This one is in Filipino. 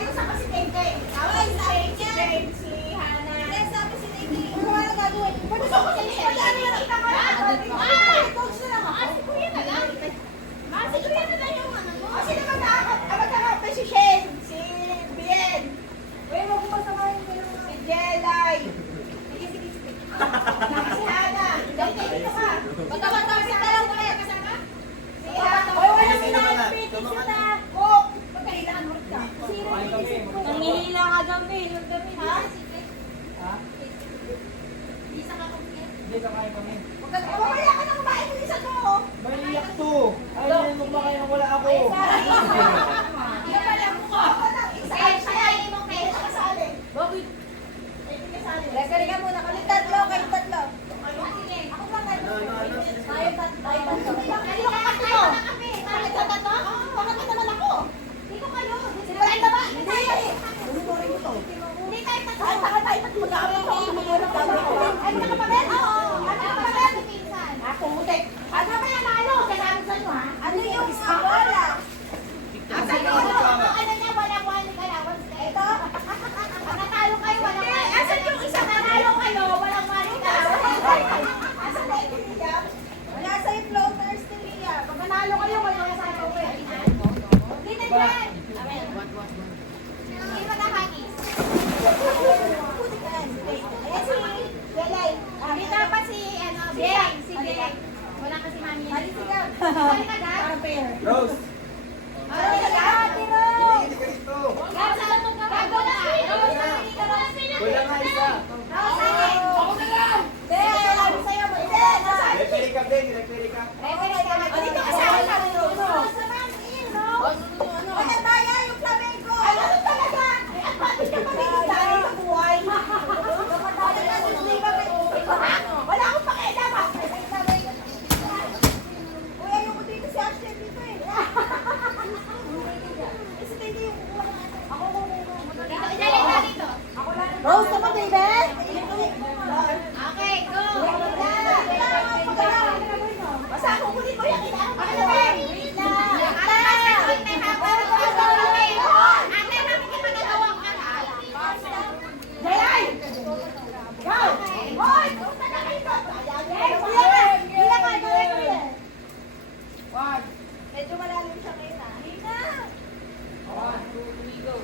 yung sa kasi Tengke. Tawag si Tengke, si Hana. Yes, sabi si Tengke. Ano ba na gagawin? Pwede sa kasi si Tengke. Ano yung nagtaka? Coach na lang ako. Si Kuya na lang. Si Kuya na lang yung ano mo. Sino magkakapay si Shen? Si Bien. Uy, magpapasamahin ko yung si Jelay. Sige, sige, sige. Si Hana. Tengke, dito ka. Bata-bata ka lang ulit. Kasama? Si Hana. Uy, wala sinalpit. Isuta. Cook. Magkahilaan mo ka. Nangihila ka daw, Mel. Yung dami. Ha? Ha? Isa ka kumain. Hindi, kakain kami. Mamaya ka na kumain mo isa to. Maliyak to. Ayaw na magmakain nang wala ako. Ano pala mo ko? Isa ay sayayin mo kayo sa kasali. Bakit? Ay, hindi kasali. Rekari ka muna. Kalit tatlo, kalit tatlo. Ako lang ay. Tayo tatlo. Sino ka tatlo? Bakit ka tatlo? Bakit ka naman ako? Sino kayo? Sino ba? Hindi. Tuloy mo to. Hindi tayo tatlo. Ay, tayo tatlo. Mag-aaway ko. Ay, nakapagod? Oo. Ano nakapagod? Ako, mutik. Ano ba yan? Ano? Kasama sa inyo, ha? Ano yung wala? Asan yung ano niya? Walang wali ka lang. Ito? Pag natalo kayo, walang wali. Asan yung isang natalo kayo? Walang wali ka lang. Asan na yung Lia? Wala sa yung floaters ni Lia. Pag nanalo kayo, walang kasama ko eh. Dito dyan! Hindi pa nakakis. Ayan si Belay. Dito pa si Beng. Si Beng. Wala kasi mami. Balik sigaw. Balik ka ga? Rose! Balik ka ga? Tiro! Hindi ka rito. Gab, saan mo ka? Gago na. Wala nga isa. Ako na lang! Beng, sabi sa'yo mo. Beng, nasaan? Referee ka, Ben. Referee ka. Dito ka sa akin. Sa mami, no? Ano tayo? Yung flamenco. Ano talaga? Ang pati ka pa rin tayo sa buhay. Wala akong pakialam. Uy, ayoko dito si Ashley dito eh. Kasi dito yung kukuha na ano. Ako kukuha. Idalay ka dito. Rose naman, baby. Okay, go. Basta ako kunin mo yung kailangan. Ako na, babe. Wait lang. Ate, namin yung magagawa ko ka na. Jalay! Go! Hoy! Punta na kayo! One. Medyo malalim siya ngayon ah. Hina! 1, 2, 3, go.